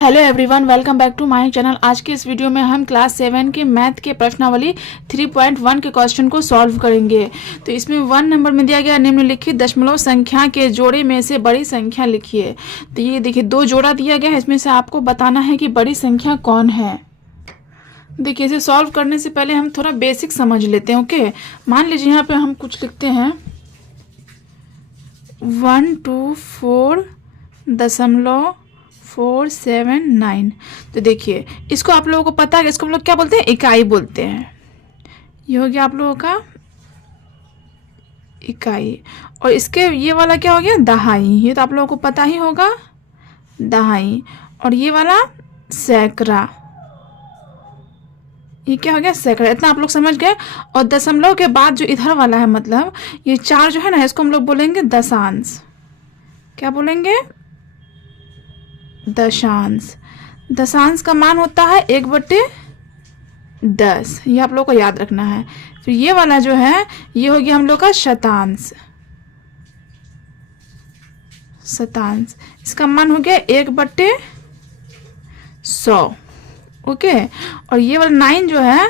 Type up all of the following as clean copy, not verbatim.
Hello everyone, welcome back to my channel. आज के इस वीडियो में हम क्लास 7 के मैथ के प्रश्नावली 3.1 के क्वेश्चन को सॉल्व करेंगे। तो इसमें 1 नंबर में दिया गया निम्नलिखित दशमलव संख्या के जोड़े में से बड़ी संख्या लिखिए। तो ये देखिए 2 जोड़ा दिया गया है, इसमें से आपको बताना है कि बड़ी संख्या कौन है। देखिए इसे सॉल्व करने से पहले हम थोड़ा बेसिक समझ लेते हैं। ओके, मान लीजिए यहाँ पे हम कुछ लिखते हैं 124.479। तो देखिए इसको आप लोगों को पता है कि इसको हम लोग क्या बोलते हैं, इकाई बोलते हैं। ये हो गया आप लोगों का इकाई, और इसके ये वाला क्या हो गया, दहाई। ये तो आप लोगों को पता ही होगा, दहाई। और ये वाला सैकड़ा, ये क्या हो गया, सैकड़ा। इतना आप लोग समझ गए। और दशमलव के बाद जो इधर वाला है, मतलब ये 4 जो है ना, इसको हम लोग बोलेंगे दशांश। क्या बोलेंगे, दशांश। दशांश का मान होता है 1/10। ये आप लोग को याद रखना है। फिर ये वाला जो है, ये हो गया हम लोग का शतांश। शतांश, इसका मान हो गया 1/100। ओके, और ये वाला 9 जो है,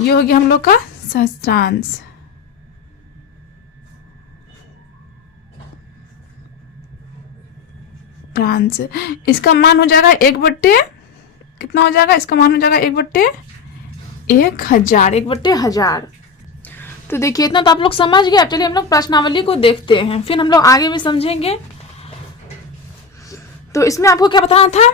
ये हो गया हम लोग का सहस्त्रांश। इसका मान हो जाएगा कितना हो जाएगा, इसका मान हो जाएगा 1/1000। 1/1000। तो देखिए इतना तो आप लोग समझ गए। अब चलिए हम लोग प्रश्नावली को देखते हैं, फिर हम लोग आगे भी समझेंगे। तो इसमें आपको क्या बताना था,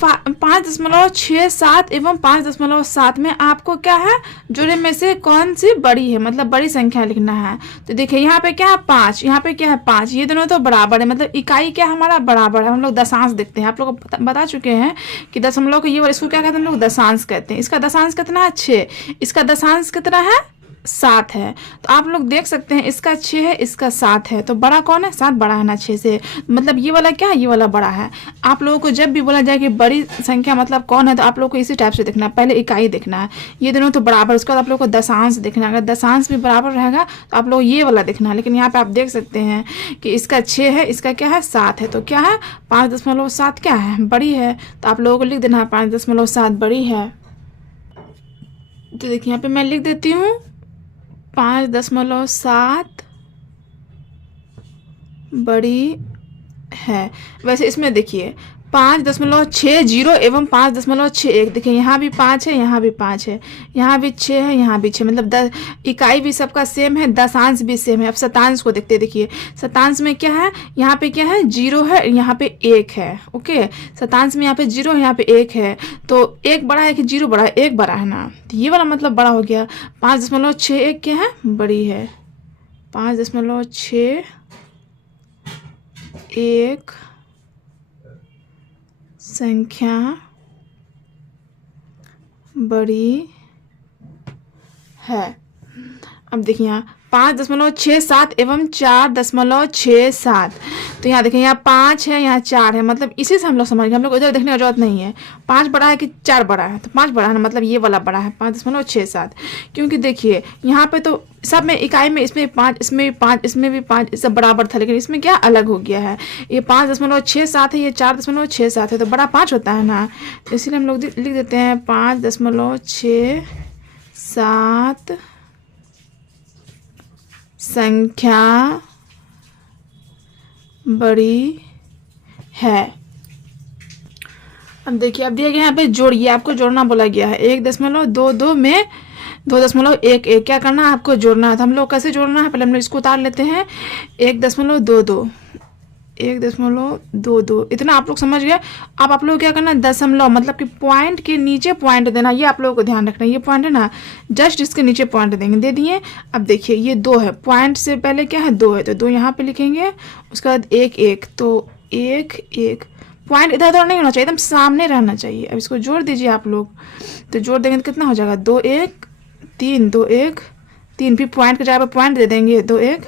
5.67 एवं 5.7 में आपको क्या है, जोड़े में से कौन सी बड़ी है, मतलब बड़ी संख्या लिखना है। तो देखिए यहाँ पे क्या है 5, यहाँ पे क्या है 5, ये दोनों तो बराबर है, मतलब इकाई क्या हमारा बराबर है। हम लोग दशांश देखते हैं, आप लोग को बता चुके हैं कि दशमलव को ये इसको क्या कहते हैं, हम लोग दशांश कहते हैं। इसका दशांश कितना है 6, इसका दशांश कितना है 7 है। तो आप लोग देख सकते हैं इसका 6 है, इसका 7 है, तो बड़ा कौन है, 7 बड़ा है ना 6 से। मतलब ये वाला क्या है, ये वाला बड़ा है। आप लोगों को जब भी बोला जाए कि बड़ी संख्या मतलब कौन है, तो आप लोग को इसी टाइप से देखना है। पहले इकाई देखना है, ये दोनों तो बराबर, उसके बाद आप लोग को दशांश देखना है। अगर दशांश भी बराबर रहेगा तो आप लोग ये वाला देखना है। लेकिन यहाँ पे आप देख सकते हैं कि इसका 6 है, इसका क्या है 7 है, तो क्या है 5.7 क्या है, बड़ी है। तो आप लोगों को लिख देना है 5.7 बड़ी है। तो देखिए यहाँ पे मैं लिख देती हूँ 5.7 बड़ी है। वैसे इसमें देखिए 5.60 एवं 5.61। देखिए यहाँ भी 5 है, यहाँ भी 5 है, यहाँ भी 6 है, यहाँ भी 6। मतलब इकाई भी सबका सेम है, दशांश भी सेम है। अब शतांश को देखते हैं। देखिए शतांश में क्या है, यहाँ पे क्या है 0 है, यहाँ पे 1 है। ओके, शतांश में यहाँ पे 0 है, यहाँ पे 1 है। तो 1 बड़ा है कि 0 बड़ा है, 1 बड़ा है ना, तो ये वाला मतलब बड़ा हो गया। 5.61 क्या है, बड़ी है। 5.61 संख्या बड़ी है। अब देखिए यहाँ 5.67 एवं 4.67। तो यहाँ देखिए यहाँ 5 है, यहाँ 4 है, मतलब इसी से हम लोग समझ गए। हम लोग इधर देखने की जरूरत नहीं है 5 बड़ा है कि 4 बड़ा है। तो 5 बड़ा है ना, मतलब ये वाला बड़ा है 5.67। क्योंकि देखिए यहाँ पे तो सब में इकाई में, इसमें 5, इसमें भी 5, इसमें भी 5, सब बराबर था। लेकिन इसमें क्या अलग हो गया है, ये 5.67 है, ये 4.67 है, तो बड़ा 5 होता है ना। तो इसीलिए हम लोग लिख देते हैं 5.67 संख्या बड़ी है। अब देखिए, अब दिया गया यहाँ पे जोड़िए, आपको जोड़ना बोला गया है। 1.22 में 2.11 क्या करना है, आपको जोड़ना है। तो हम लोग कैसे जोड़ना है, पहले हम लोग इसको उतार लेते हैं। 1.22 इतना आप लोग समझ गए। अब आप लोग क्या करना, दशमलव मतलब कि पॉइंट के नीचे पॉइंट देना। ये आप लोगों को ध्यान रखना, ये पॉइंट है ना, जस्ट इसके नीचे पॉइंट देंगे, दे दिए। अब देखिए ये 2 है, पॉइंट से पहले क्या है 2 है, तो 2 यहाँ पे लिखेंगे। उसके बाद 1 तो 1 पॉइंट इधर उधर नहीं होना चाहिए, एकदम सामने रहना चाहिए। अब इसको जोड़ दीजिए आप लोग। तो जोड़ देंगे तो कितना हो जाएगा, 2 1 3, 2 1 3। फिर पॉइंट की जगह पर पॉइंट दे देंगे, 2 1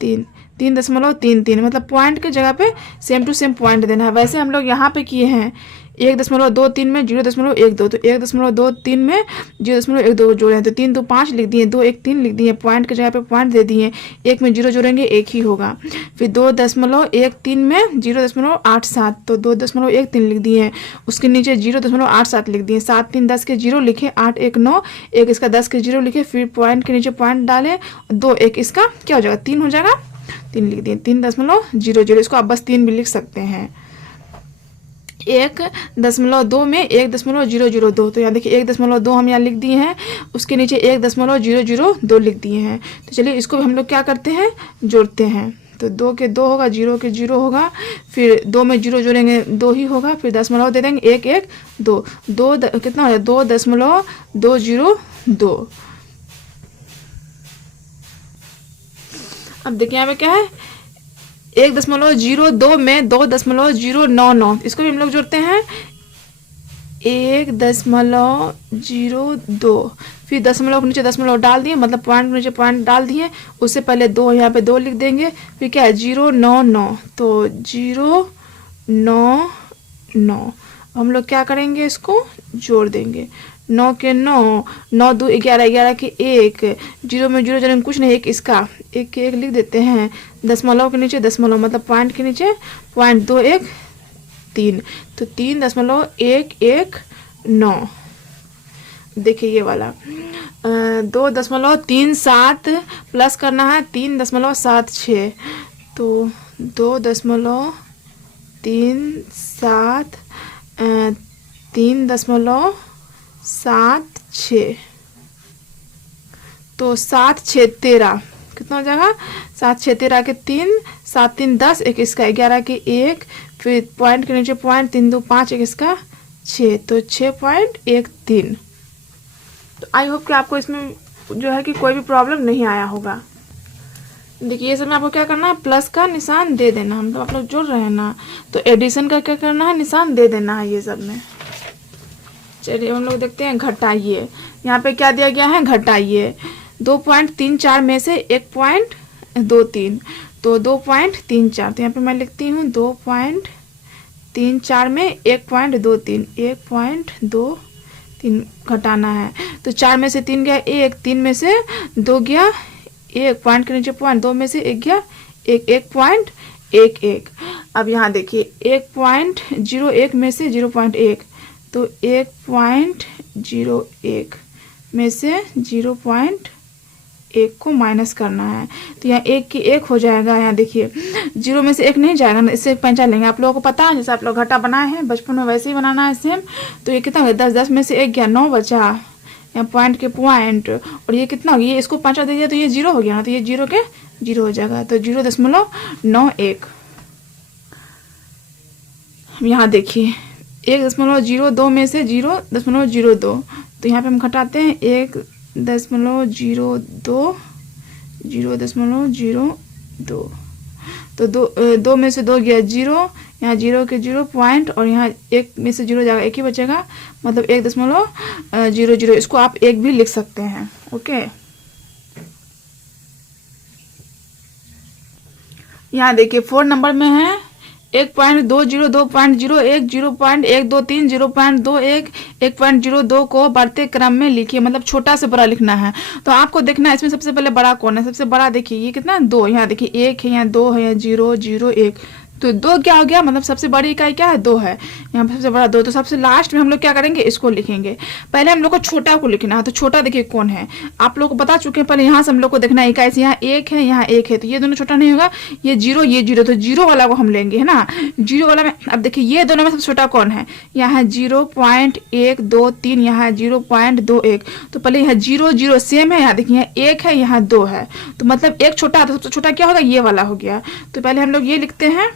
3। 3.33, मतलब पॉइंट की जगह पे सेम टू सेम पॉइंट देना है। वैसे हम लोग यहाँ पे किए हैं 1.23 में 0.12, तो 1.23 में 0.12 जोड़े हैं, तो 3 2 5 लिख दिए, 2 1 3 लिख दिए, पॉइंट की जगह पे पॉइंट दे दिए, 1 में 0 जोड़ेंगे 1 ही होगा। फिर 2.13 में 0.87, तो 2.13 लिख दिए, उसके नीचे 0.87 लिख दिए, 7 3 10 के 0 लिखे, 8 1 9, एक इसका 10 के 0 लिखे, फिर पॉइंट के नीचे पॉइंट डाले, 2 1 इसका क्या हो जाएगा 3 हो जाएगा, 3 लिख दिए, 3.00, इसको आप बस 3 भी लिख सकते हैं। 1.2 में 1.002, तो यहाँ देखिए 1.2 हम यहाँ लिख दिए हैं, उसके नीचे 1.002 लिख दिए हैं। तो चलिए इसको हम लोग क्या करते हैं, जोड़ते हैं। तो 2 के 2 होगा, 0 के 0 होगा, फिर 2 में 0 जोड़ेंगे 2 ही होगा, फिर दशमलव दे देंगे 1 1 2, कितना हो जाए 2.202। अब देखिए यहाँ पे क्या है 1.02 में 2.099, इसको भी हम लोग जोड़ते हैं 1.02, फिर दशमलव के नीचे दशमलव डाल दिए, मतलब पॉइंट के नीचे पॉइंट डाल दिए, उससे पहले 2 यहाँ पे 2 लिख देंगे, फिर क्या है 099, तो 099 हम लोग क्या करेंगे, इसको जोड़ देंगे, 9 के 9, 9 2 11, 11 के 1, 0 में 0 जोड़ेंगे कुछ नहीं, 1 इसका 1 के 1 लिख देते हैं, दशमलव के नीचे दशमलव, मतलब पॉइंट के नीचे पॉइंट, 2 1 3, तो 3.119। देखिए ये वाला 2.37 प्लस करना है 3.76, तो 2.37 3.76, तो 7 6 13 कितना हो जाएगा, 7 6 13 के 3, 7 3 10, 1 इसका 11 के 1, फिर पॉइंट के नीचे पॉइंट, 3 2 5, 1 इसका 6, तो 6.13। तो आई होप कि आपको इसमें जो है कि कोई भी प्रॉब्लम नहीं आया होगा। देखिए ये सब में आपको क्या करना है, प्लस का निशान दे देना, हम तो आप लोग जोड़ रहे हैं ना, तो एडिशन का क्या करना है, निशान दे देना है ये सब में। चलिए हम लोग देखते हैं घटाइए, यहाँ पे क्या दिया गया है, घटाइए 2.34 में से 1.23, तो 2.34, तो यहाँ पे मैं लिखती हूँ 2.34 में 1.23, 1.23 घटाना है, तो 4 में से 3 गया 1, 3 में से 2 गया 1, पॉइंट के नीचे पॉइंट, 2 में से 1 गया 1, 1.11। अब यहाँ देखिए 1.01 में से 0.1, तो 1.01 में से 0.1 को माइनस करना है, तो यहाँ 1 की 1 हो जाएगा। यहाँ देखिए 0 में से 1 नहीं जाएगा ना, इससे पहचान लेंगे। आप लोगों को पता है, जैसे आप लोग घटा बनाए हैं बचपन में वैसे ही बनाना है सेम। तो ये कितना हो गया 10, 10 में से 1 गया 9 बचा, यहाँ पॉइंट के पॉइंट, और ये कितना हो गया, ये इसको 5 दे दिया तो ये 0 हो गया ना, तो ये 0 के 0 हो जाएगा, तो 0.91। यहाँ देखिए 1.02 में से 0.02, तो यहाँ पे हम घटाते हैं 1.02, 0.02, तो 2 में से 2 गया 0, यहाँ 0 के 0 पॉइंट, और यहाँ 1 में से 0 जाएगा 1 ही बचेगा, मतलब 1.00, इसको आप 1 भी लिख सकते हैं। ओके, यहाँ देखिए 4 नंबर में है 1.20, 2.01, 0.123, 0.21, 1.02 को बढ़ते क्रम में लिखिए, मतलब छोटा से बड़ा लिखना है। तो आपको देखना है इसमें सबसे पहले बड़ा कौन है, सबसे बड़ा देखिए ये कितना 2, यहाँ देखिए 1 है, यहाँ 2 है, 0 0 1, तो 2 क्या हो गया, मतलब सबसे बड़ी इकाई क्या है 2 है, यहाँ पर सबसे बड़ा 2, तो सबसे लास्ट में हम लोग क्या करेंगे, इसको लिखेंगे। पहले हम लोग को छोटा को लिखना है, तो छोटा देखिए कौन है, आप लोग को बता चुके हैं। पहले यहाँ से हम लोग को देखना है इकाई से, यहाँ 1 है, यहाँ 1 है, तो ये दोनों छोटा नहीं होगा, ये 0 ये 0, तो 0 वाला को हम लेंगे, है ना। 0 वाला में अब देखिए ये दोनों में सबसे छोटा कौन है, यहाँ 0.123, यहाँ 0.21, तो पहले यहाँ 0 0 सेम है, यहाँ देखिए यहाँ 1 है, यहाँ 2 है, तो मतलब 1 छोटा है, तो सबसे छोटा क्या होगा, ये वाला हो गया। तो पहले हम लोग ये लिखते हैं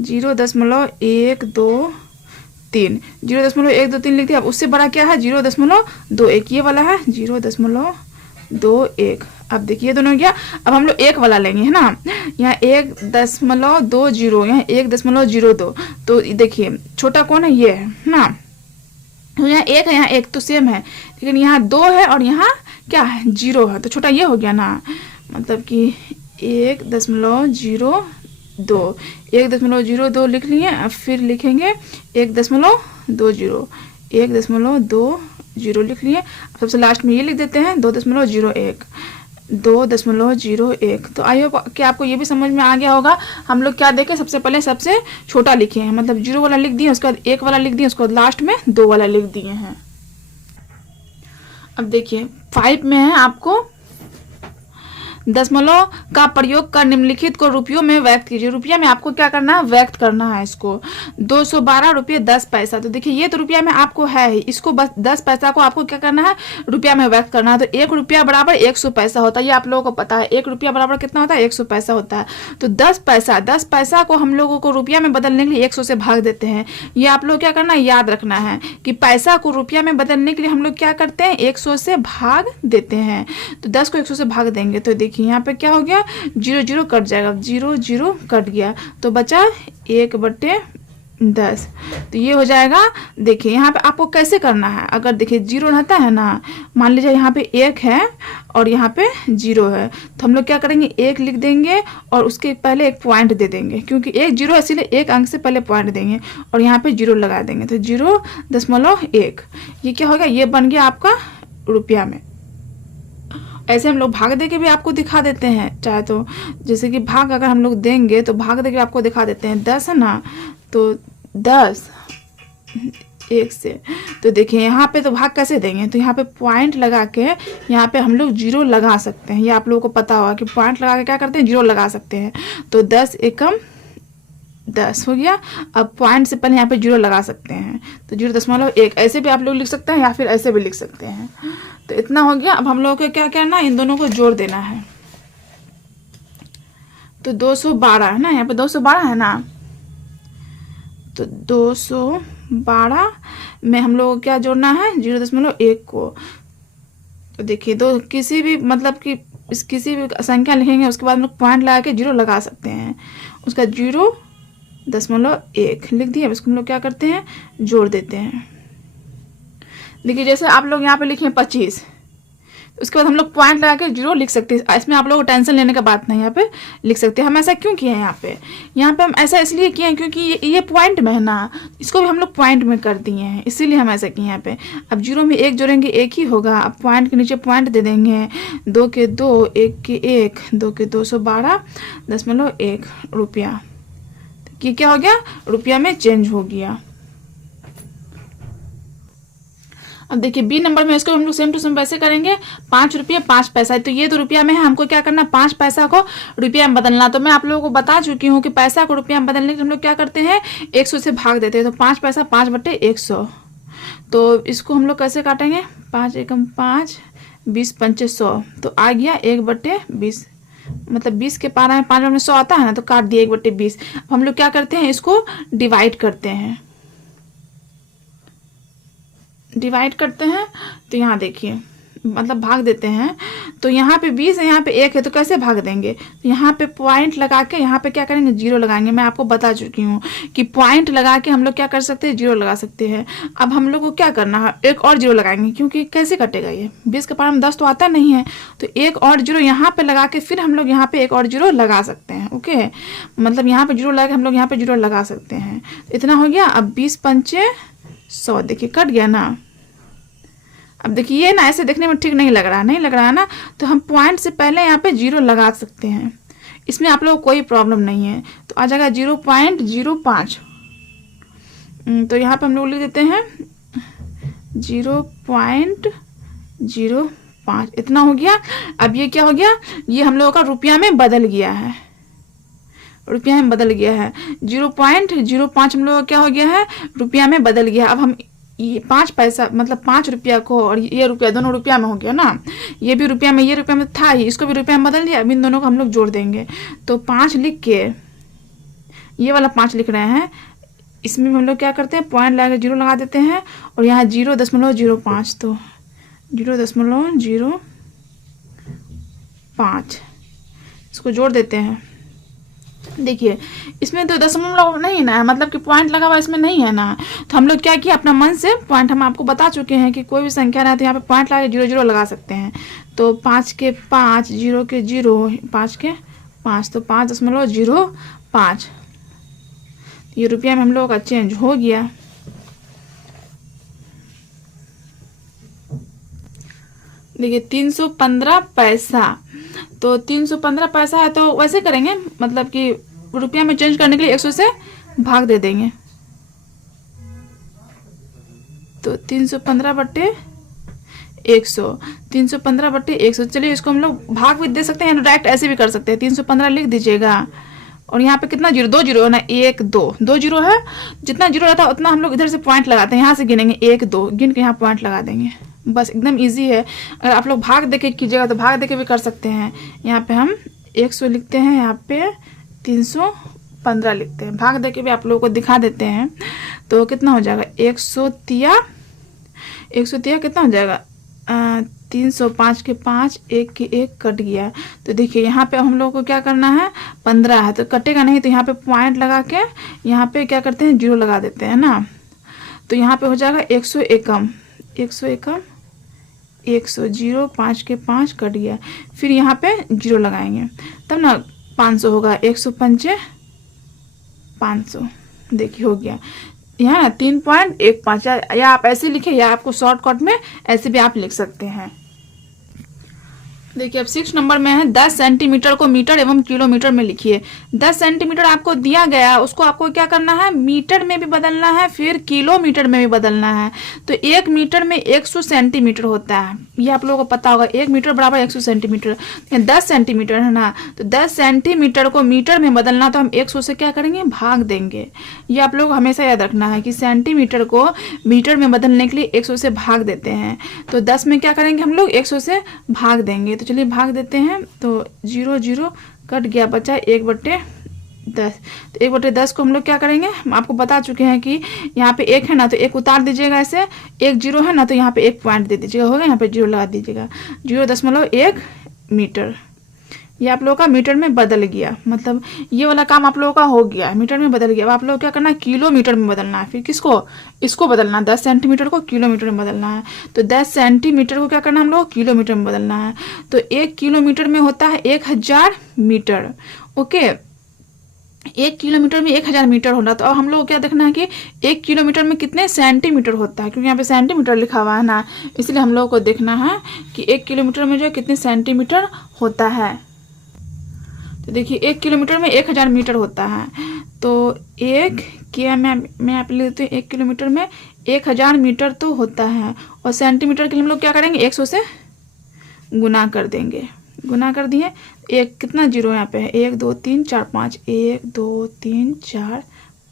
0.123, 0.123 लिख दिया। अब उससे बड़ा क्या है 0.21, ये वाला है 0.21। अब देखिए दोनों हो गया। अब हम लोग 1 वाला लेंगे, है ना, यहाँ 1.20, यहाँ 1.02, तो देखिए छोटा कौन है, ये है ना, तो यहाँ 1 है, यहाँ 1, तो सेम है, लेकिन यहाँ 2 है और यहाँ क्या है 0 है, तो छोटा ये हो गया ना, मतलब कि 1.02, 1.02 लिख लिए। अब फिर लिखेंगे 1.20, 1.20 लिख लिए। अब सबसे लास्ट में ये लिख देते हैं 2.01, 2.01। तो आई होप कि आपको ये भी समझ में आ गया होगा। हम लोग क्या देखें, सबसे पहले सबसे छोटा लिखे हैं, मतलब 0 वाला लिख दिए, उसके बाद 1 वाला लिख दिए, उसके बाद लास्ट में 2 वाला लिख दिए हैं। अब देखिए 5 में है आपको दशमलव का प्रयोग कर निम्नलिखित को रुपयों में व्यक्त कीजिए। रुपया में आपको क्या करना है, व्यक्त करना है इसको। 212 रुपये 10 पैसा। तो देखिए ये तो रुपया में आपको है ही, इसको बस 10 पैसा को आपको क्या करना है, रुपया में व्यक्त करना है। तो 1 रुपया बराबर 100 पैसा होता है, ये आप लोगों को पता है। 1 रुपया बराबर कितना होता है, 100 पैसा होता है। तो 10 पैसा को हम लोगों को रुपया में बदलने के लिए 100 से भाग देते हैं। ये आप लोग क्या करना है, याद रखना है कि पैसा को रुपया में बदलने के लिए हम लोग क्या करते हैं, 100 से भाग देते हैं। तो 10 को 100 से भाग देंगे तो देखिए यहाँ पे क्या हो गया, 0 कट जाएगा, 0 कट गया तो बचा 1/10। तो ये हो जाएगा। देखिए यहाँ पे आपको कैसे करना है, अगर देखिए 0 रहता है ना, मान लीजिए यहाँ पे 1 है और यहाँ पे 0 है, तो हम लोग क्या करेंगे, 1 लिख देंगे और उसके पहले एक पॉइंट दे देंगे, क्योंकि 1 0 है इसीलिए 1 अंक से पहले पॉइंट देंगे और यहाँ पे 0 लगा देंगे। तो 0.1 ये क्या होगा, ये बन गया आपका रुपया में। ऐसे हम लोग भाग दे के भी आपको दिखा देते हैं चाहे तो, जैसे कि भाग अगर हम लोग देंगे तो भाग दे के आपको दिखा देते हैं। 10 है ना, तो 10 1 से, तो देखिए यहाँ पे तो भाग कैसे देंगे, तो यहाँ पे पॉइंट लगा के यहाँ पे हम लोग 0 लगा सकते हैं। ये आप लोगों को पता होगा कि पॉइंट लगा के क्या करते हैं, 0 लगा सकते हैं। तो 10 एकम 10 हो गया। अब पॉइंट से पहले यहाँ पे 0 लगा सकते हैं, तो 0.1 ऐसे भी आप लोग लिख सकते हैं या फिर ऐसे भी लिख सकते हैं। तो इतना हो गया। अब हम लोगों को क्या करना है, इन दोनों को जोड़ देना है। तो 212 है ना, यहाँ पे 212 है ना, तो 212 में हम लोगों को क्या जोड़ना है, 0.1 को। तो देखिए दो किसी भी मतलब कि किसी भी संख्या लिखेंगे उसके बाद हम लोग पॉइंट लगा के 0 लगा सकते हैं। उसका 0.1 लिख दिया। इसको हम लोग क्या करते हैं, जोड़ देते हैं। देखिए जैसे आप लोग यहाँ पे लिखे 25, उसके बाद हम लोग पॉइंट लगा के 0 लिख सकते हैं। इसमें आप लोगों को टेंशन लेने का बात नहीं, यहाँ पे लिख सकते हैं। हम ऐसा क्यों किए हैं यहाँ पे हम ऐसा इसलिए किए हैं क्योंकि ये पॉइंट में है ना, इसको भी हम लोग पॉइंट में कर दिए हैं, इसीलिए हम ऐसा किए यहाँ पे। अब 0 में 1 जोड़ेंगे 1 ही होगा। अब पॉइंट के नीचे पॉइंट दे देंगे, 2 के 2, 1 के 1, 2 के 212.1 रुपया। ये क्या हो गया, रुपया में चेंज हो गया। अब देखिए बी नंबर में इसको हम लोग सेम टू सेम वैसे करेंगे, 5 रुपये 5 पैसा। तो ये तो रुपया में है, हमको क्या करना, 5 पैसा को रुपया में बदलना। तो मैं आप लोगों को बता चुकी हूँ कि पैसा को रुपया में बदलने के लिए हम लोग क्या करते हैं, 100 से भाग देते हैं। तो 5 पैसा 5/100। तो इसको हम लोग कैसे काटेंगे, 5 एकम 5, 20 पंचे 100, तो आ गया 1/20। मतलब 20 के पारा में 5 में 100 आता है ना, तो काट दिया 1/20। हम लोग क्या करते हैं, इसको डिवाइड करते हैं। डिवाइड करते हैं तो यहाँ देखिए मतलब भाग देते हैं। तो यहाँ पे 20 है, यहाँ पे 1 है, तो कैसे भाग देंगे, तो यहाँ पे पॉइंट लगा के यहाँ पे क्या करेंगे, 0 लगाएंगे। मैं आपको बता चुकी हूँ कि पॉइंट लगा के हम लोग क्या कर सकते हैं, 0 लगा सकते हैं। अब हम लोग को क्या करना है, एक और 0 लगाएंगे, क्योंकि कैसे कटेगा ये 20 के पार में 10 तो आता नहीं है। तो एक और 0 यहाँ पे लगा के फिर हम लोग यहाँ पे एक और 0 लगा सकते हैं। ओके, मतलब यहाँ पे 0 लगा के हम लोग यहाँ पे 0 लगा सकते हैं। इतना हो गया। अब 20 पंचे 100, देखिए कट गया ना। अब देखिए ये ना ऐसे देखने में ठीक नहीं लग रहा है ना, तो हम पॉइंट से पहले यहाँ पे 0 लगा सकते हैं। इसमें आप लोगों को कोई प्रॉब्लम नहीं है। तो आ जाएगा 0.05। तो यहाँ पे हम लोग लिख देते हैं 0.05। इतना हो गया। अब ये क्या हो गया, ये हम लोगों का रुपया में बदल गया है, रुपया में बदल गया है। 0.05 हम लोगों का क्या हो गया है, रुपया में बदल गया। अब हम ये 5 पैसा मतलब 5 रुपया को और ये रुपया दोनों रुपया में हो गया ना, ये भी रुपया में ये रुपया में था ही, इसको भी रुपया में बदल दिया। अब इन दोनों को हम लोग जोड़ देंगे। तो 5 लिख के ये वाला 5 लिख रहे हैं, इसमें हम लोग क्या करते हैं, पॉइंट लगा के 0 लगा देते हैं और यहाँ 0.05। तो 0.05 इसको जोड़ देते हैं। देखिए इसमें तो दशमलव नहीं ना है, मतलब कि पॉइंट लगा हुआ इसमें नहीं है ना। तो हम लोग क्या किया, अपना मन से पॉइंट, हम आपको बता चुके हैं कि कोई भी संख्या ना तो यहाँ पे पॉइंट लगा के 0 0 लगा सकते हैं। तो 5 के 5, 0 के 0, 5 के 5, तो 5.05, ये रुपया में हम लोगों का चेंज हो गया। देखिए 315 पैसा, तो 315 पैसा है तो वैसे करेंगे, मतलब कि रुपया में चेंज करने के लिए 100 से भाग दे देंगे। तो 315/100, 315/100। चलिए इसको हम लोग भाग भी दे सकते हैं, डायरेक्ट ऐसे भी कर सकते हैं। 315 लिख दीजिएगा, और यहाँ पे कितना जीरो, 2 जीरो है ना, 1 2 2 जीरो है। जितना जीरो रहता है उतना हम लोग इधर से पॉइंट लगाते हैं, यहाँ से गिनेंगे 1 2, गिन के यहाँ पॉइंट लगा देंगे। बस एकदम इजी है। अगर आप लोग भाग दे के कीजिएगा तो भाग दे के भी कर सकते हैं। यहाँ पे हम 100 लिखते हैं, यहाँ पे 315 लिखते हैं। भाग दे के भी आप लोगों को दिखा देते हैं। तो कितना हो जाएगा, 100 कितना हो जाएगा, 305 के 5, 1 के 1 कट गया। तो देखिए यहाँ पे हम लोगों को क्या करना है, 15 है तो कटेगा नहीं, तो यहाँ पे पॉइंट लगा के यहाँ पे क्या करते हैं, जीरो लगा देते हैं ना। तो यहाँ पे हो जाएगा 100 एकम, 100 जीरो, 5 के 5 कट गया। फिर यहाँ पे जीरो लगाएंगे तब ना 500 होगा, 105 500। देखिए हो गया यहाँ ना 3.15, या आप ऐसे लिखे या आपको शॉर्टकट में ऐसे भी आप लिख सकते हैं। देखिए अब 6 नंबर में है 10 सेंटीमीटर को मीटर एवं किलोमीटर में लिखिए। 10 सेंटीमीटर आपको दिया गया, उसको आपको क्या करना है, मीटर में भी बदलना है, फिर किलोमीटर में भी बदलना है। तो 1 मीटर में 100 सेंटीमीटर होता है, ये आप लोगों को पता होगा। 1 मीटर बराबर 100 सेंटीमीटर, 10 सेंटीमीटर है ना। तो 10 सेंटीमीटर को मीटर में बदलना, तो हम 100 से क्या करेंगे, भाग देंगे। ये आप लोग हमेशा याद रखना है कि सेंटीमीटर को मीटर में बदलने के लिए 100 से भाग देते हैं। तो 10 में क्या करेंगे हम लोग, 100 से भाग देंगे। तो चलिए भाग देते हैं, तो 0 0 कट गया, बचा 1/10। तो 1/10 को हम लोग क्या करेंगे, हम आपको बता चुके हैं कि यहाँ पे 1 है ना, तो 1 उतार दीजिएगा ऐसे, 1 जीरो है ना, तो यहाँ पे 1 पॉइंट दे दीजिएगा, होगा, यहाँ पे 0 लगा दीजिएगा। 0.1 मीटर, ये आप लोगों का मीटर में बदल गया। मतलब ये वाला काम आप लोगों का हो गया, मीटर में बदल गया। अब आप लोग क्या करना है, किलोमीटर में बदलना है। फिर किसको, इसको बदलना है, 10 सेंटीमीटर को किलोमीटर में बदलना है। तो 10 सेंटीमीटर को क्या करना है हम लोग, किलोमीटर में बदलना है। तो 1 किलोमीटर में होता है 1000 मीटर। ओके, 1 किलोमीटर में 1000 मीटर होना। तो अब हम लोग को क्या देखना है कि 1 किलोमीटर में कितने सेंटीमीटर होता है, क्योंकि यहाँ पे सेंटीमीटर लिखा हुआ है ना, इसलिए हम लोग को देखना है कि 1 किलोमीटर में जो कितने सेंटीमीटर होता है। तो देखिए 1 किलोमीटर में 1000 मीटर होता है। तो एक क्या मैं आप लेते हैं, 1 किलोमीटर में 1000 मीटर तो होता है, और सेंटीमीटर के लिए हम लोग क्या करेंगे, 100 से गुना कर देंगे। गुना कर दिए, एक कितना जीरो यहाँ पे है, 1 2 3 4 5, 1 2 3 4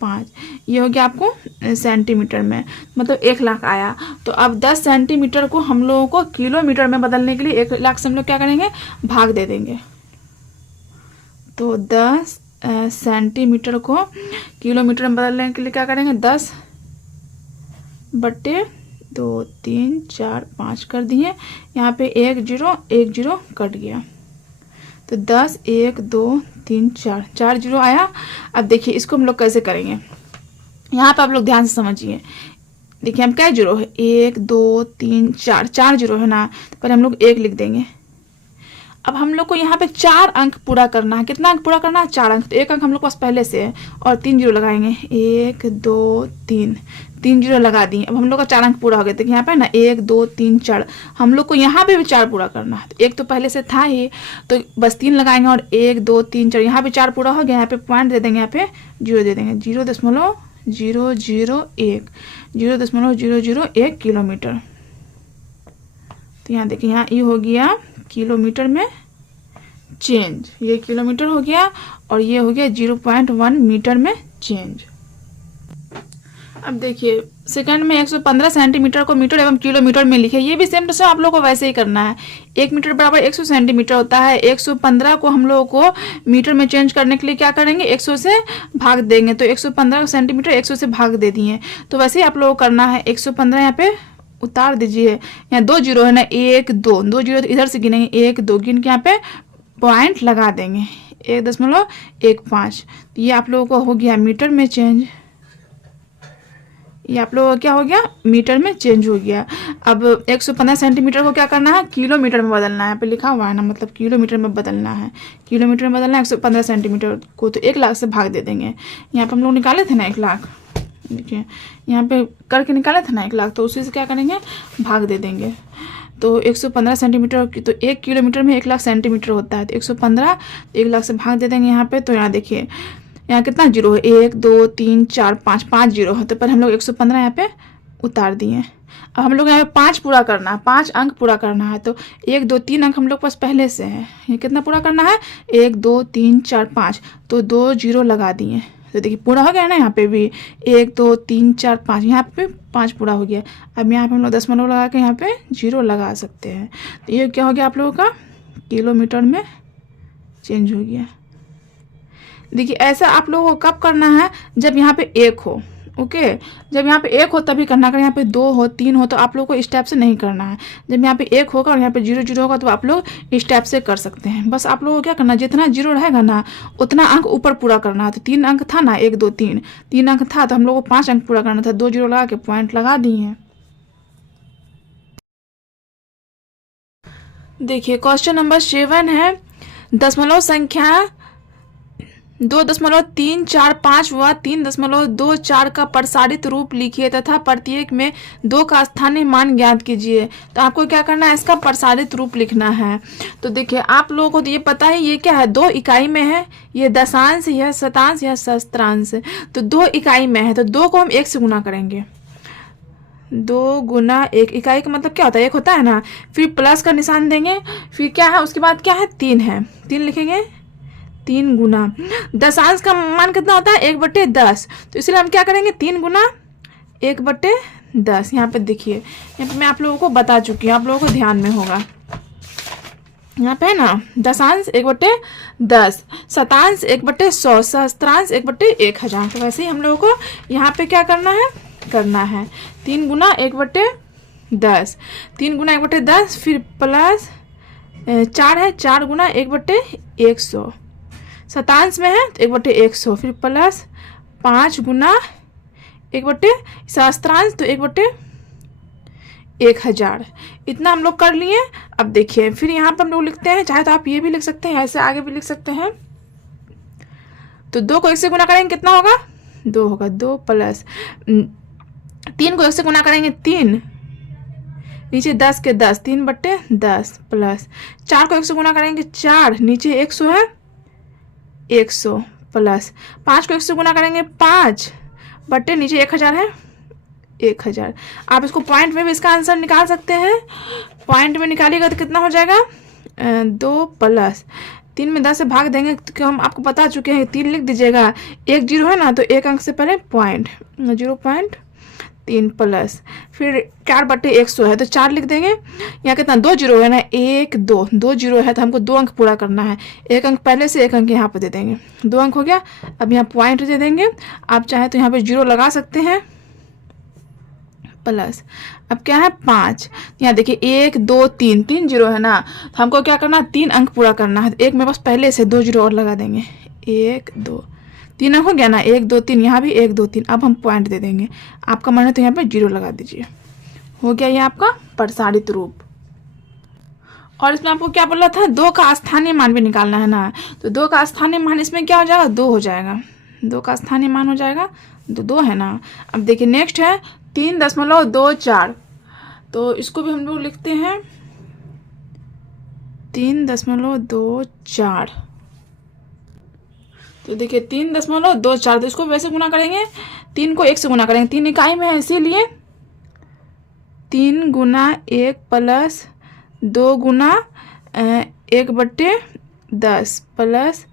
5, ये हो गया आपको सेंटीमीटर में, मतलब 1 लाख आया। तो अब 10 सेंटीमीटर को हम लोगों को किलोमीटर में बदलने के लिए 1 लाख से हम लोग क्या करेंगे, भाग दे देंगे। तो 10 सेंटीमीटर को किलोमीटर में बदलने के लिए क्या करेंगे, 10/2 3 4 5 कर दिए। यहाँ पे 1 0 कट गया। तो 10 1 2 3 4 4 जीरो आया। अब देखिए इसको हम लोग कैसे करेंगे, यहाँ पे आप लोग ध्यान से समझिए। देखिए हम क्या जीरो है, 1 2 3 4 4 जीरो है ना, पर हम लोग 1 लिख देंगे। अब हम लोग को यहाँ पे 4 अंक पूरा करना है। कितना अंक पूरा करना है, 4 अंक। तो 1 अंक हम लोग के पास पहले से है, और 3 जीरो लगाएंगे, 1 2 3 3 जीरो लगा दिए। अब हम लोग का 4 अंक पूरा हो गया। देखिए यहाँ पे ना 1 2 3 4, हम लोग को यहाँ पे भी 4 पूरा करना है। तो 1 तो पहले से था ही, तो बस 3 लगाएंगे, और 1 2 3 4, यहाँ पे 4 पूरा हो गया। यहाँ पे पॉइंट दे देंगे, यहाँ पे 0 दे देंगे, 0.001 0.001 किलोमीटर। तो यहाँ देखिए, यहाँ ये हो गया किलोमीटर में चेंज, ये किलोमीटर हो गया, और ये हो गया 0.1 मीटर में चेंज। अब देखिए सेकंड में 115 सेंटीमीटर को मीटर एवं किलोमीटर में लिखे। ये भी सेम टू सेम आप लोगों को वैसे ही करना है। 1 मीटर बराबर 100 सेंटीमीटर होता है। 115 को हम लोगों को मीटर में चेंज करने के लिए क्या करेंगे, 100 से भाग देंगे। तो 115 सेंटीमीटर 100 से भाग दे दिए। तो वैसे ही आप लोगों को करना है। 115 यहाँ पे उतार दीजिए, यहाँ 2 जीरो है ना, 1 2 2 जीरो इधर से गिनेंगे, 1 2 गिन के यहाँ पे पॉइंट लगा देंगे, 1.15। ये आप लोगों को हो गया मीटर में चेंज, ये आप लोगों का क्या हो गया, मीटर में चेंज हो गया। अब 115 सेंटीमीटर को क्या करना है, किलोमीटर में बदलना है। यहाँ पे लिखा हुआ है ना, मतलब किलोमीटर में बदलना है, किलोमीटर में बदलना है 115 सेंटीमीटर को। तो 1 लाख से भाग दे देंगे। यहाँ पे हम लोग निकाले थे ना 1 लाख, देखिए यहाँ पे करके निकाले थे ना 1 लाख, तो उसी से क्या करेंगे, भाग दे देंगे। तो 115 सेंटीमीटर की, तो 1 किलोमीटर में 1 लाख सेंटीमीटर होता है। तो 115 1 लाख से भाग दे देंगे यहाँ पे। तो यहाँ देखिए यहाँ कितना जीरो है, 1 2 3 4 5, 5 जीरो है। तो पर हम लोग 115 यहाँ पे उतार दिए। अब हम लोग यहाँ पे 5 पूरा करना है, 5 अंक पूरा करना है। तो 1 2 3 अंक हम लोग पास पहले से है। ये कितना पूरा करना है, 1 2 3 4 5, तो 2 जीरो लगा दिए। तो देखिए पूरा हो गया ना, यहाँ पे भी 1 2 3 4 5, यहाँ पे 5 पूरा हो गया। अब यहाँ पे हम लोग दशमलव लगा के यहाँ पे जीरो लगा सकते हैं। तो ये क्या हो गया आप लोगों का, किलोमीटर में चेंज हो गया। देखिए ऐसा आप लोगों को कब करना है, जब यहाँ पे 1 हो, ओके। जब यहाँ पे 1 हो तभी करना। अगर यहाँ पे 2 हो 3 हो तो आप लोग को इस टाइप से नहीं करना है। जब यहाँ पे 1 होगा और यहाँ पे 0 0 होगा तो आप लोग इस टाइप से कर सकते हैं। बस आप लोगों को क्या करना, जितना जीरो रहेगा ना उतना अंक ऊपर पूरा करना है। तो 3 अंक था ना, 1 2 3, 3 अंक था तो हम लोग को 5 अंक पूरा करना था। 2 जीरो लगा के पॉइंट लगा दिए। देखिए क्वेश्चन नंबर 7 है, दशमलव संख्या 2.345 व 3.24 का प्रसारित रूप लिखिए तथा प्रत्येक में 2 का स्थानीय मान ज्ञात कीजिए। तो आपको क्या करना है, इसका प्रसारित रूप लिखना है। तो देखिए आप लोगों को तो ये पता है ये क्या है, 2 इकाई में है, ये दशांश, यह शतांश, यह सहस्त्रांश। तो 2 इकाई में है तो 2 को हम 1 से गुना करेंगे। 2 गुना 1, इकाई का मतलब क्या होता है, 1 होता है ना। फिर प्लस का निशान देंगे, फिर क्या है उसके बाद क्या है, 3 है, 3 लिखेंगे। 3 गुना दशांश का मान कितना होता है, 1/10। तो इसलिए हम क्या करेंगे, 3 गुना 1/10। यहाँ पे देखिए, यहाँ पे मैं आप लोगों को बता चुकी हूँ, आप लोगों को ध्यान में होगा। यहाँ पे है ना दशांश 1/10, शतांश 1/100, सहस्त्रांश 1/1000। तो वैसे ही हम लोगों को यहाँ पे क्या करना है 3 गुना 1/10, 3 गुना 1/10, फिर प्लस 4 है, 4 गुना 1/100, शतांश में है तो 1/100, फिर प्लस 5 गुना 1/सहस्त्रांश तो 1/1000। इतना हम लोग कर लिए। अब देखिए फिर यहाँ पर हम लोग लिखते हैं, चाहे तो आप ये भी लिख सकते हैं, ऐसे आगे भी लिख सकते हैं। तो 2 को 1 से गुना करेंगे कितना होगा, 2 होगा। 2 प्लस 3 को 1 से गुना करेंगे 3, नीचे 10 के 10, 3/10 प्लस 4 को 1 से गुना करेंगे 4, नीचे 100 है 100 प्लस 5 को 1 से गुना करेंगे 5 बट्टे नीचे 1000 है 1000। आप इसको पॉइंट में भी इसका आंसर निकाल सकते हैं। पॉइंट में निकालिएगा तो कितना हो जाएगा, 2 प्लस 3 में 10 से भाग देंगे तो हम आपको बता चुके हैं, 3 लिख दीजिएगा। 1 जीरो है ना तो 1 अंक से पहले पॉइंट, 0.3 प्लस फिर 4/100 है तो 4 लिख देंगे। यहाँ कितना 2 जीरो है ना, 1 2, 2 जीरो है तो हमको 2 अंक पूरा करना है। 1 अंक पहले से, 1 अंक यहाँ पे दे देंगे, 2 अंक हो गया। अब यहाँ पॉइंट दे देंगे, आप चाहे तो यहाँ पे 0 लगा सकते हैं प्लस। अब क्या है 5, यहाँ देखिए 1 2 3, 3 जीरो है ना तो हमको क्या करना है, 3 अंक पूरा करना है। तो 1 में बस पहले से 2 जीरो और लगा देंगे, 1 2, 3 अंक हो गया ना, 1 2 3, यहाँ भी 1 2 3। अब हम पॉइंट दे देंगे, आपका मन है तो यहाँ पे 0 लगा दीजिए। हो गया ये आपका प्रसारित रूप। और इसमें आपको क्या बोला था, 2 का स्थानीय मान भी निकालना है ना। तो 2 का स्थानीय मान इसमें क्या हो जाएगा, 2 हो जाएगा। 2 का स्थानीय मान हो जाएगा 2 है ना। अब देखिए नेक्स्ट है 3.24। तो इसको भी हम लोग लिखते हैं 3.24। तो देखिए 3.24, तो इसको वैसे गुना करेंगे, 3 को 1 से गुना करेंगे, 3 इकाई में है इसीलिए 3 गुना 1 प्लस 2 गुना 1/10 प्लस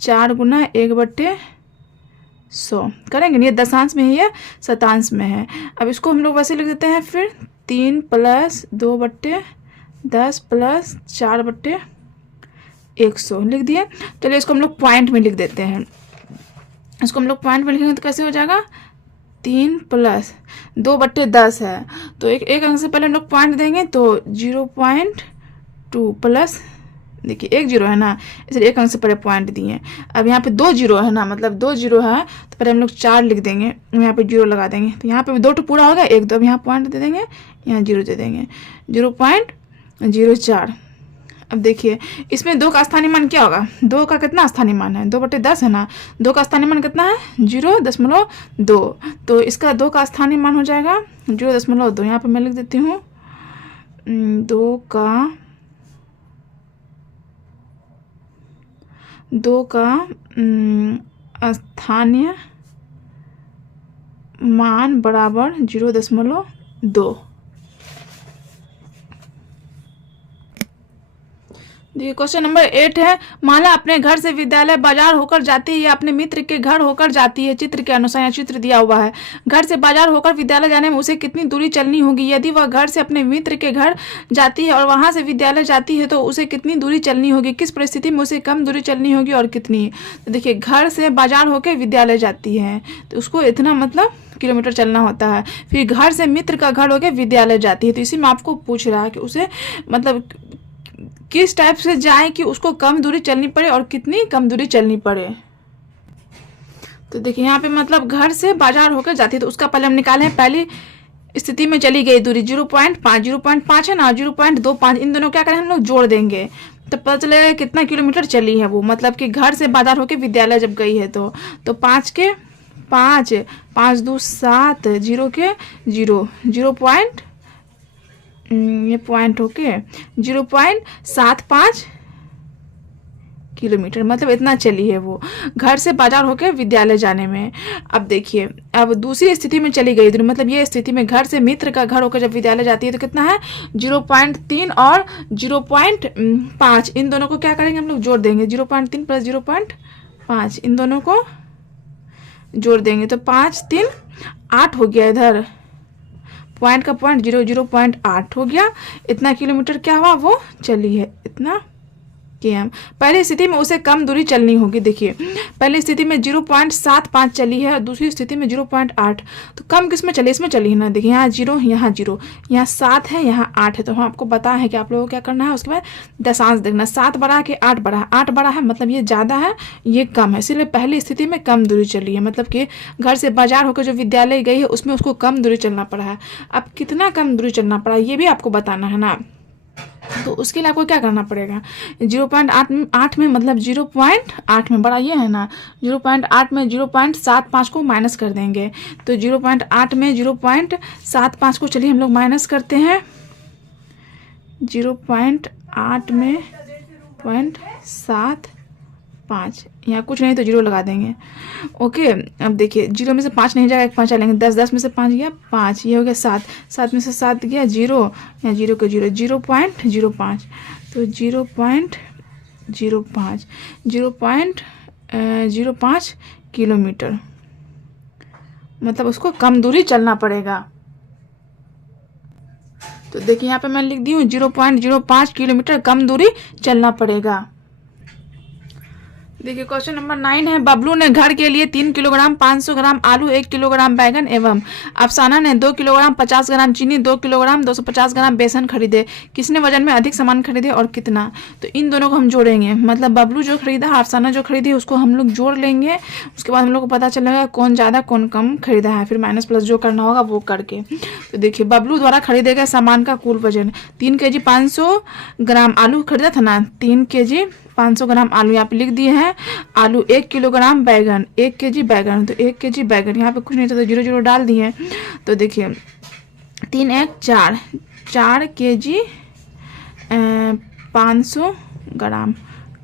4 गुना 1/100 करेंगे। ये दशांश में है, ये शतांश में है। अब इसको हम लोग वैसे लिख देते हैं, फिर 3 प्लस 2/10 प्लस 4/100 लिख दिए। चलिए इसको हम लोग पॉइंट में लिख देते हैं। इसको हम लोग पॉइंट में लिखेंगे तो कैसे हो जाएगा, 3 प्लस 2/10 है तो एक अंक से पहले हम लोग पॉइंट देंगे तो 0.2 प्लस देखिए 1 जीरो है ना, इसलिए 1 अंक से पहले पॉइंट दिए। अब यहाँ पे 2 जीरो है ना, मतलब 2 जीरो है तो पहले हम लोग 4 लिख देंगे, यहाँ पे जीरो लगा देंगे, तो यहाँ पे भी 2 तो पूरा होगा, 1 2 अब यहाँ पॉइंट दे देंगे, यहाँ जीरो दे देंगे, 0.04। अब देखिए इसमें 2 का स्थानीय मान क्या होगा, 2 का कितना स्थानीय मान है, 2/10 है ना, 2 का स्थानीय मान कितना है 0.2, तो इसका 2 का स्थानीय मान हो जाएगा 0.2। यहाँ पे मैं लिख देती हूँ 2 का स्थानीय मान बराबर 0.2। देखिए क्वेश्चन नंबर 8 है, माला अपने घर से विद्यालय बाजार होकर जाती है या अपने मित्र के घर होकर जाती है। चित्र के अनुसार, यहाँ चित्र दिया हुआ है, घर से बाजार होकर विद्यालय जाने में उसे कितनी दूरी चलनी होगी। यदि वह घर से अपने मित्र के घर जाती है और वहां से विद्यालय जाती है तो उसे कितनी दूरी चलनी होगी, किस परिस्थिति में उसे कम दूरी चलनी होगी और कितनी। तो देखिए घर से बाजार होकर विद्यालय जाती है तो उसको इतना मतलब किलोमीटर चलना होता है। फिर घर से मित्र का घर होकर विद्यालय जाती है, तो इसी में आपको पूछ रहा है कि उसे मतलब किस टाइप से जाए कि उसको कम दूरी चलनी पड़े और कितनी कम दूरी चलनी पड़े। तो देखिए यहाँ पे मतलब घर से बाजार होकर जाती है, तो उसका पहले हम निकाले हैं, पहली स्थिति में चली गई दूरी 0.5 है ना, 0.25, इन दोनों क्या करें हम लोग जोड़ देंगे तो पता चलेगा कितना किलोमीटर चली है वो, मतलब कि घर से बाजार होकर विद्यालय जब गई है तो 5 के 5, 5 2 7, 0 के 0, ये पॉइंट होके 0.75 किलोमीटर, मतलब इतना चली है वो घर से बाजार होके विद्यालय जाने में। अब देखिए अब दूसरी स्थिति में चली गई दूरी, मतलब ये स्थिति में घर से मित्र का घर होकर जब विद्यालय जाती है तो कितना है 0.3 और 0.5, इन दोनों को क्या करेंगे हम लोग जोड़ देंगे, 0.3 प्लस 0.5 इन दोनों को जोड़ देंगे तो 5 3 8 हो गया, इधर पॉइंट का पॉइंट 0.8 हो गया। इतना किलोमीटर क्या हुआ वो चली है, इतना km। पहली स्थिति में उसे कम दूरी चलनी होगी। देखिए पहली स्थिति में 0.75 चली है और दूसरी स्थिति में 0.8, तो कम किस में चली, इसमें चली है ना। देखिए यहाँ 0 यहाँ 0, यहाँ 7 है यहाँ 8 है, तो हम आपको पता है कि आप लोगों को क्या करना है, उसके बाद दशांश देखना, 7 बड़ा है कि 8 बड़ा है, 8 बड़ा है मतलब ये ज़्यादा है ये कम है, इसीलिए पहली स्थिति में कम दूरी चली है, मतलब कि घर से बाजार होकर जो विद्यालय गई है उसमें उसको कम दूरी चलना पड़ा है। अब कितना कम दूरी चलना पड़ा ये भी आपको बताना है ना, तो उसके लिए आपको क्या करना पड़ेगा, 0.8 में मतलब 0.8 में बड़ा ये है ना, 0.8 में 0.75 को माइनस कर देंगे, तो 0.8 में 0.75 को चलिए हम लोग माइनस करते हैं, 0.8 में 0.75, यहाँ कुछ नहीं तो 0 लगा देंगे। ओके अब देखिए 0 में से 5 नहीं जाएगा, 1 5 लेंगे, 10 10 में से 5 गया 5, ये हो गया 7, 7 में से 7 गया 0, यहाँ 0 के 0, 0.05, तो 0.05 किलोमीटर, मतलब उसको कम दूरी चलना पड़ेगा। तो देखिए यहाँ पे मैं लिख दी हूँ 0.05 किलोमीटर कम दूरी चलना पड़ेगा। देखिए क्वेश्चन नंबर 9 है, बबलू ने घर के लिए 3 किलोग्राम 500 ग्राम आलू, 1 किलोग्राम बैगन एवं अफसाना ने 2 किलोग्राम 50 ग्राम चीनी, 2 किलोग्राम 250 ग्राम बेसन खरीदे, किसने वजन में अधिक सामान खरीदे और कितना। तो इन दोनों को हम जोड़ेंगे, मतलब बबलू जो खरीदा है अफसाना जो खरीदी है उसको हम लोग जोड़ लेंगे, उसके बाद हम लोग को पता चलेगा कौन ज़्यादा कौन कम खरीदा है, फिर माइनस प्लस जो करना होगा वो करके। तो देखिए बबलू द्वारा खरीदे गए सामान का कुल वजन 3 kg 500 ग्राम आलू खरीदा था ना, 3 kg 500 ग्राम आलू यहाँ पे लिख दिए हैं, आलू 1 किलोग्राम बैगन 1 kg बैगन, तो 1 kg बैगन यहाँ पे कुछ नहीं था तो 0 0 डाल दिए। तो देखिए 3 1 4 kg 500 ग्राम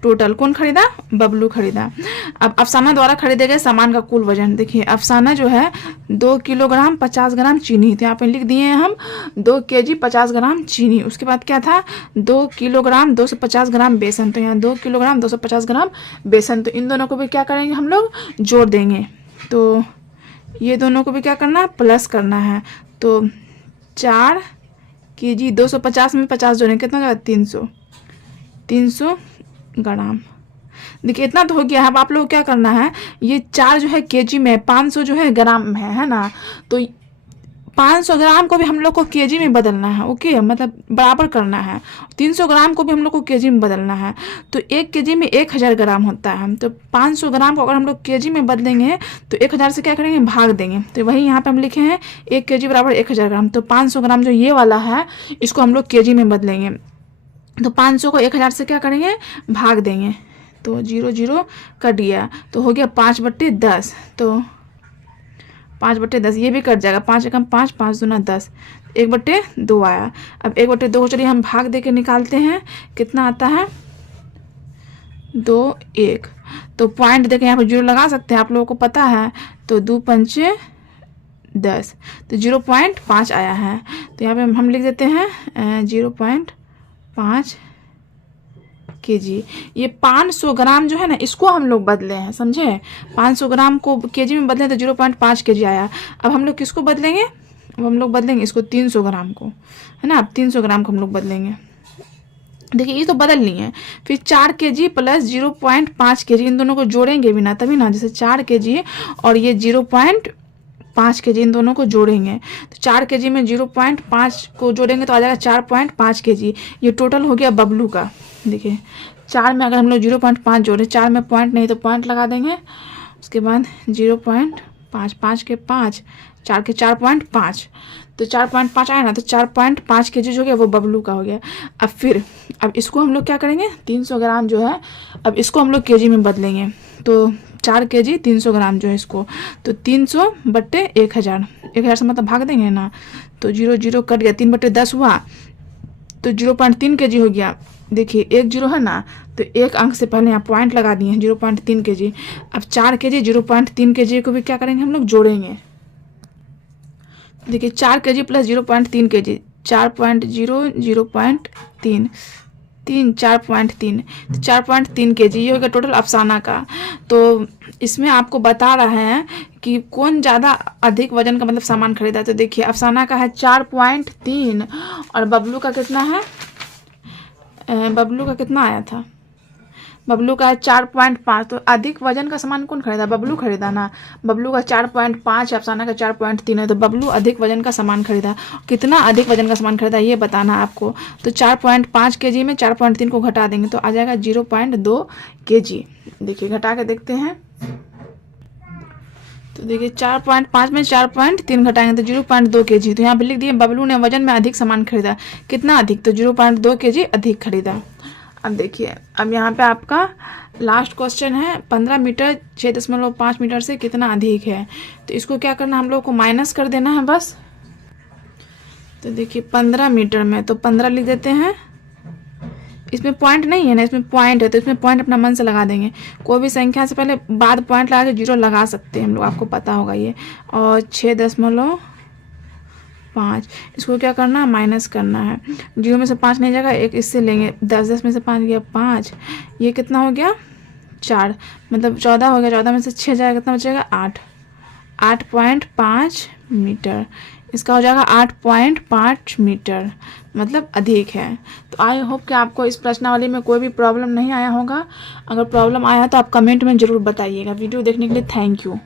टोटल कौन खरीदा, बबलू खरीदा। अब अफसाना द्वारा खरीदे गए सामान का कुल वजन, देखिए अफसाना जो है 2 किलोग्राम 50 ग्राम चीनी, तो यहाँ पे लिख दिए हैं हम 2 kg 50 ग्राम चीनी। उसके बाद क्या था 2 किलोग्राम 250 ग्राम बेसन, तो यहाँ 2 किलोग्राम 250 ग्राम बेसन, तो इन दोनों को भी क्या करेंगे हम लोग जोड़ देंगे, तो ये दोनों को भी क्या करना प्लस करना है, तो 4 kg 250 में 50 जोड़ेंगे कितना होगा 300 ग्राम। देखिए इतना तो हो गया है। अब आप लोग क्या करना है, ये 4 जो है केजी में 500 जो है ग्राम में है ना, तो 500 ग्राम को भी हम लोग को केजी में बदलना है, ओके, मतलब बराबर करना है। 300 ग्राम को भी हम लोग को केजी में बदलना है। तो 1 केजी में 1000 ग्राम होता है। तो 500 ग्राम को अगर हम लोग केजी में बदलेंगे तो 1000 से क्या करेंगे, भाग देंगे। तो वही यहाँ पे हम लिखे हैं 1 केजी बराबर 1000 ग्राम। तो 500 ग्राम जो ये वाला है इसको हम लोग केजी में बदलेंगे। तो 500 को 1000 से क्या करेंगे, भाग देंगे। तो 0 0 कट गया, तो हो गया 5/10। तो 5/10 ये भी कट जाएगा, 5 एकम 5, 5 दूना 10, 1/2 आया। अब 1/2 को चलिए हम भाग दे के निकालते हैं, कितना आता है 2 1। तो पॉइंट देके यहाँ पर 0 लगा सकते हैं, आप लोगों को पता है। तो 2 पंचे 10, तो 0.5 आया है। तो यहाँ पे हम लिख देते हैं 0.5 केजी। ये 500 ग्राम जो है ना इसको हम लोग बदले हैं, समझे। 500 ग्राम को केजी में बदले तो 0.5 केजी आया। अब हम लोग किसको बदलेंगे, अब हम लोग बदलेंगे इसको 300 ग्राम को, है ना। अब 300 ग्राम को हम लोग बदलेंगे। देखिए ये तो बदल ली है। फिर 4 केजी प्लस 0.5 केजी, इन दोनों को जोड़ेंगे भी ना तभी ना, जैसे 4 केजी और ये 0.5 केजी, इन दोनों को जोड़ेंगे। तो 4 केजी में 0.5 को जोड़ेंगे तो आ जाएगा 4.5 केजी। ये टोटल हो गया बबलू का। देखिए 4 में अगर हम लोग 0.5 जोड़े, 4 में पॉइंट नहीं तो पॉइंट लगा देंगे। उसके बाद 0.5, 5 के 5, 4 के 4.5, तो 4.5 आया ना। तो 4.5 केजी जो गया वो बबलू का हो गया। अब इसको हम लोग क्या करेंगे, 300 ग्राम जो है अब इसको हम लोग केजी में बदलेंगे। तो 4 केजी 300 ग्राम जो है इसको, तो 300/1000, 1000 से मतलब भाग देंगे ना। तो 0 0 कट गया, 3/10 हुआ, तो 0.3 केजी हो गया। देखिए 1 0 है ना, तो 1 अंक से पहले यहाँ पॉइंट लगा दिए हैं, 0.3 केजी। अब 4 केजी 0.3 केजी को भी क्या करेंगे, हम लोग जोड़ेंगे। देखिए 4 केजी प्लस 0.3 केजी, 4.0 0.3 3 4.3, तो 4.3 केजी ये हो गया टोटल अफसाना का। तो इसमें आपको बता रहे हैं कि कौन ज़्यादा अधिक वजन का मतलब सामान खरीदा। तो देखिए अफसाना का है 4.3 और बबलू का कितना है, बबलू का कितना आया था, बबलू का है 4.5। तो अधिक वजन का सामान कौन खरीदा, बबलू खरीदा ना। बबलू का 4.5, अफसाना का 4.3 है। तो बबलू अधिक वजन का सामान खरीदा। कितना अधिक वजन का सामान खरीदा ये बताना है आपको। तो 4.5 केजी में 4.3 को घटा देंगे तो आ जाएगा 0.2 केजी। देखिए घटा के देखते हैं। तो देखिए 4.5 में 4.3 घटाएंगे तो 0.2 केजी। तो यहाँ पे लिख दिए बबलू ने वजन में अधिक सामान खरीदा। कितना अधिक, तो 0.2 केजी अधिक खरीदा। अब देखिए अब यहाँ पे आपका लास्ट क्वेश्चन है 15 मीटर 6.5 मीटर से कितना अधिक है। तो इसको क्या करना, हम लोग को माइनस कर देना है बस। तो देखिए 15 मीटर में तो 15 लिख देते हैं। इसमें पॉइंट नहीं है ना, इसमें पॉइंट है तो इसमें पॉइंट अपना मन से लगा देंगे। कोई भी संख्या से पहले बाद पॉइंट लगा के 0 लगा सकते हैं हम लोग, आपको पता होगा ये। और 6.5 इसको क्या करना, माइनस करना है। 0 में से 5 नहीं जाएगा, एक इससे लेंगे। 10 में से 5 गया 5, ये कितना हो गया 4, मतलब 14 हो गया। 14 में से 6 जाएगा, कितना बचेगा 8, 8.5 मीटर। इसका हो जाएगा 8.5 मीटर, मतलब अधिक है। तो आई होप कि आपको इस प्रश्नावली में कोई भी प्रॉब्लम नहीं आया होगा। अगर प्रॉब्लम आया तो आप कमेंट में ज़रूर बताइएगा। वीडियो देखने के लिए थैंक यू।